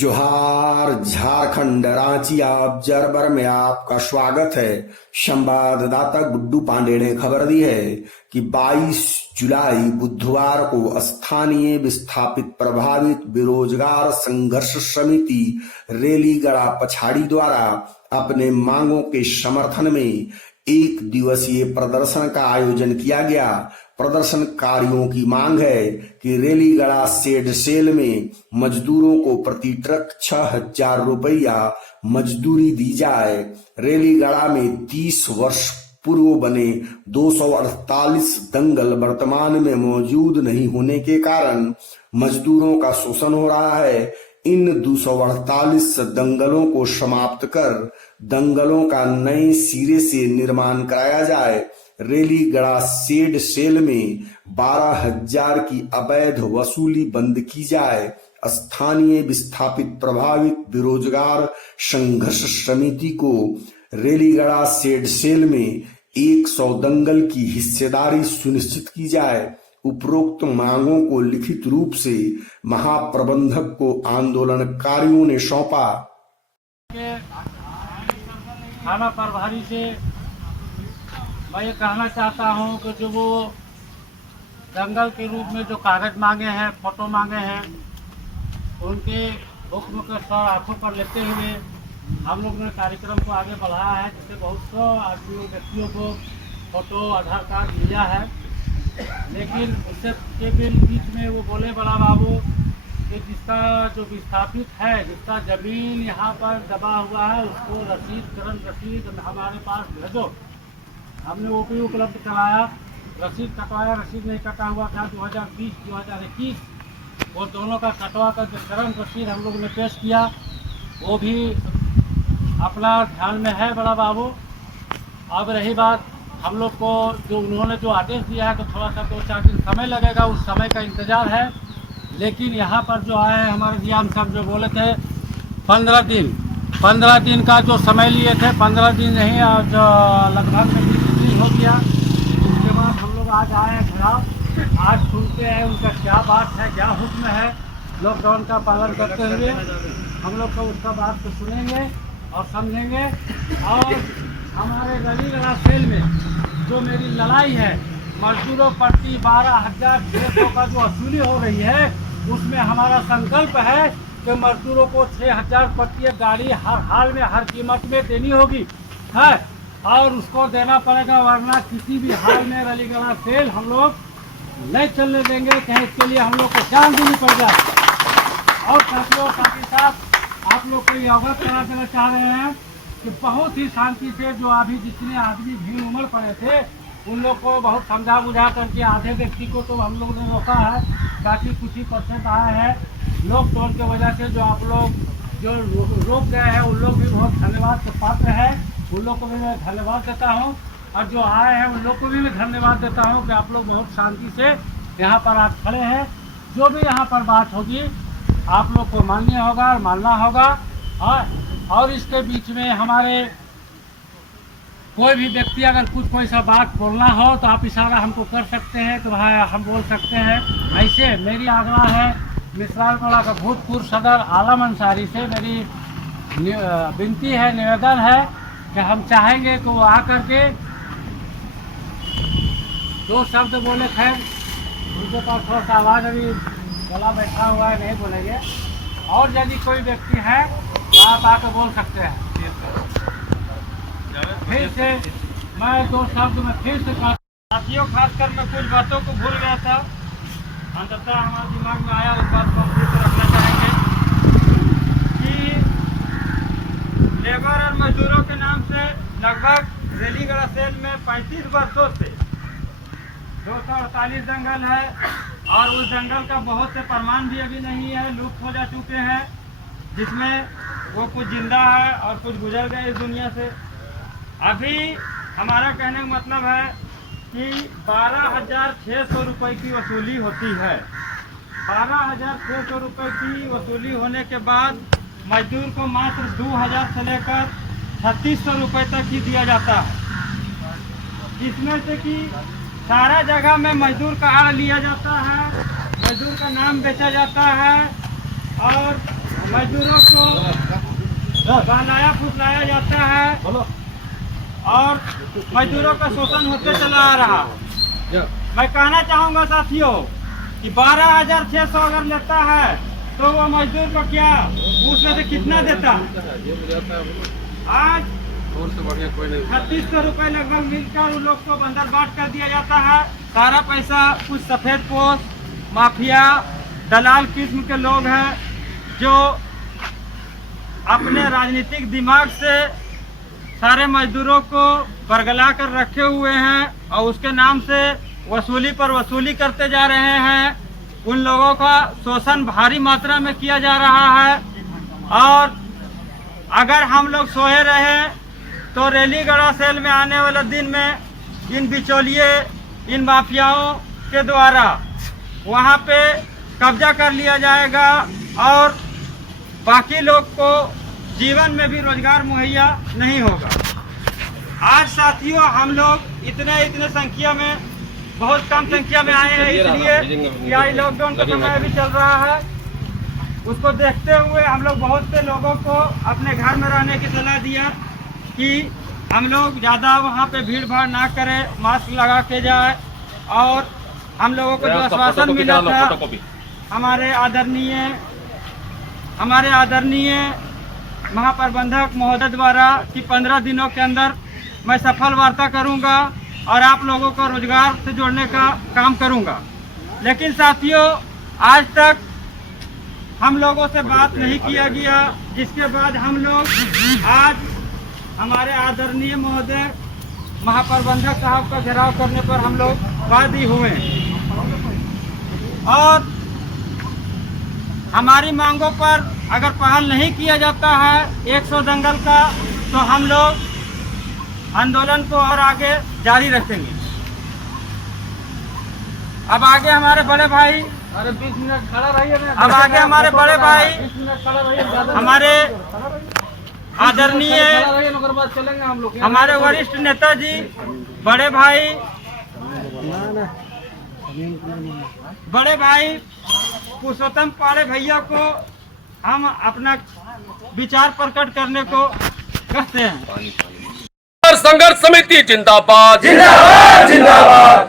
जोहार झारखंड रांची ऑब्जर्वर में आपका स्वागत है। संवाददाता गुड्डू पांडे ने खबर दी है कि 22 जुलाई बुधवार को स्थानीय विस्थापित प्रभावित बेरोजगार संघर्ष समिति रेलीगड़ा पछाड़ी द्वारा अपने मांगों के समर्थन में एक दिवसीय प्रदर्शन का आयोजन किया गया। प्रदर्शनकारियों की मांग है कि रेलीगड़ा शेड सेल में मजदूरों को प्रति ट्रक 6,000 रुपया मजदूरी दी जाए। रेलीगड़ा में 30 वर्ष पूर्व बने 248 दंगल वर्तमान में मौजूद नहीं होने के कारण मजदूरों का शोषण हो रहा है। इन 248 दंगलों को समाप्त कर दंगलों का नए सिरे से निर्माण कराया जाए। रेलीगड़ा शेड सेल में 12,000 की अवैध वसूली बंद की जाए। स्थानीय विस्थापित प्रभावित बेरोजगार संघर्ष समिति को रेलीगड़ा शेड सेल में 100 दंगल की हिस्सेदारी सुनिश्चित की जाए। उपरोक्त मांगों को लिखित रूप से महाप्रबंधक को आंदोलनकारियों ने सौंपा। थाना प्रभारी से मैं ये कहना चाहता हूँ कि जो वो दंगल के रूप में जो कागज मांगे हैं, फोटो मांगे हैं, उनके हुक्म के सर आंखों पर लेते हुए हम लोग ने कार्यक्रम को आगे बढ़ाया है। जिससे बहुत सौ आदमियों व्यक्तियों को फोटो आधार कार्ड मिला है। लेकिन उससे के बीच में वो बोले बड़ा बाबू कि जिसका जो विस्थापित है, जिसका जमीन यहाँ पर दबा हुआ है, उसको रसीद रसीद हमारे पास भेजो। हमने वो भी उपलब्ध कराया, रसीद कटवाया, रसीद नहीं कटा हुआ था 2020-2021, वो दोनों का कटवा कर जो चरण रसीद हम लोग ने पेश किया, वो भी अपना ध्यान में है बड़ा बाबू। अब रही बात हम लोग को जो उन्होंने जो आदेश दिया है, तो थोड़ा सा 2-4 दिन समय लगेगा, उस समय का इंतज़ार है। लेकिन यहाँ पर जो आए हैं हमारे डीएम साहब जो बोले थे 15 दिन का जो समय लिए थे, 15 दिन नहीं, आज लगभग 20 दिन हो गया। उसके बाद हम लोग आज आए हैं खराब। आज सुनते हैं उनका क्या बात है, क्या हुक्म है। लॉकडाउन का पालन करते हुए हम लोग को उसका बात को सुनेंगे और समझेंगे। और हमारे रेलीगड़ा सेल में जो मेरी लड़ाई है, मजदूरों प्रति 12,600 का जो वसूली हो रही है, उसमें हमारा संकल्प है कि मजदूरों को 6,000 प्रति गाड़ी हर हाल में हर कीमत में देनी होगी है, और उसको देना पड़ेगा, वरना किसी भी हाल में रेलीगड़ा सेल हम लोग नहीं चलने देंगे। कहीं इसके लिए हम लोग को जान देनी पड़ जाए। और साथियों, साथ ही साथ आप लोग को ये अवगत करा देना चाह रहे हैं कि बहुत ही शांति से जो अभी जितने आदमी भीड़ उमड़ पड़े थे, उन लोग को बहुत समझा बुझा करके आधे व्यक्ति को तो हम लोग ने रोका है, बाकी कुछ ही % आए हैं। लॉकडाउन की वजह से जो आप लोग जो रोक गए हैं, उन लोग भी बहुत धन्यवाद के पात्र हैं। उन लोग को भी मैं धन्यवाद देता हूं, और जो आए हैं उन लोग को भी मैं धन्यवाद देता हूं कि आप लोग बहुत शांति से यहाँ पर आज खड़े हैं। जो भी यहाँ पर बात होगी आप लोग को माननी होगा और मानना होगा। और इसके बीच में हमारे कोई भी व्यक्ति अगर कोई सा बात बोलना हो तो आप इशारा हमको कर सकते हैं, तो भाई हम बोल सकते हैं। ऐसे मेरी आग्रह है मिसरालपाड़ा का भूतपूर्व सदर आलम अंसारी से मेरी विनती है, निवेदन है कि हम चाहेंगे कि वो आकर के 2 शब्द बोले। खैर उनके पास थोड़ा सा आवाज़ अभी गला बैठा हुआ है, नहीं बोलेंगे। और यदि कोई व्यक्ति है तो आप आकर बोल सकते हैं। फिर से मैं 2 शब्द में फिर से साथियों, खासकर मैं कुछ बातों को भूल गया था, अंततः हमारे दिमाग में आया, उस बात को हम फिर से रखना चाहेंगे कि लेबर और मजदूरों के नाम से लगभग रेलीगड़ा सेल में 35 वर्षों से 248 दंगल है, और उस दंगल का बहुत से प्रमाण भी अभी नहीं है, लुप्त हो जा चुके हैं, जिसमें वो कुछ जिंदा है और कुछ गुजर गए इस दुनिया से। अभी हमारा कहने का मतलब है कि 12,600 रुपये की वसूली होती है। 12,600 रुपये की वसूली होने के बाद मजदूर को मात्र 2,000 से लेकर 3,600 रुपये तक ही दिया जाता है। इसमें से कि सारा जगह में मजदूर का आड़ लिया जाता है, मजदूर का नाम बेचा जाता है, और मजदूरों को बहलाया फुसलाया जाता है और मजदूरों का शोषण होते चला आ रहा। मैं कहना चाहूँगा साथियों कि 12,600 अगर लेता है तो वो मजदूर को क्या उसमें से कितना देता? आज 3600 रुपये लगभग मिलकर उन लोग को बंदर बाट कर दिया जाता है। सारा पैसा कुछ सफेद पोश माफिया दलाल किस्म के लोग हैं जो अपने राजनीतिक दिमाग से सारे मजदूरों को बरगला कर रखे हुए हैं और उसके नाम से वसूली पर वसूली करते जा रहे हैं। उन लोगों का शोषण भारी मात्रा में किया जा रहा है और अगर हम लोग सोए रहे तो रेलीगढ़ा सेल में आने वाले दिन में इन बिचौलिए इन माफियाओं के द्वारा वहां पे कब्जा कर लिया जाएगा और बाकी लोग को जीवन में भी रोजगार मुहैया नहीं होगा। आज साथियों हम लोग इतने संख्या में बहुत कम संख्या में आए हैं इसलिए कि आज लॉकडाउन का समय भी चल रहा है। उसको देखते हुए हम लोग बहुत से लोगों को अपने घर में रहने की सलाह दिया कि हम लोग ज़्यादा वहाँ पे भीड़ भाड़ ना करें, मास्क लगा के जाए और हम लोगों को जो आश्वासन मिला था हमारे आदरणीय महाप्रबंधक महोदय द्वारा कि 15 दिनों के अंदर मैं सफल वार्ता करूंगा और आप लोगों को रोजगार से जोड़ने का काम करूंगा। लेकिन साथियों आज तक हम लोगों से बात नहीं किया गया, जिसके बाद हम लोग आज हमारे आदरणीय महोदय महाप्रबंधक साहब का घेराव करने पर हम लोग बादी हुए और हमारी मांगों पर अगर पहल नहीं किया जाता है 100 दंगल का तो हम लोग आंदोलन को और आगे जारी रखेंगे। अब आगे हमारे बड़े भाई 20 मिनट खड़ा रहिए। अब आगे हमारे बड़े भाई हमारे आदरणीय चलेंगे हम लोग। हमारे वरिष्ठ नेताजी बड़े भाई पुरुषोत्तम पाड़े भैया को हम अपना विचार प्रकट करने को कहते हैं। संघर्ष समिति जिंदाबाद जिंदाबाद जिंदाबाद।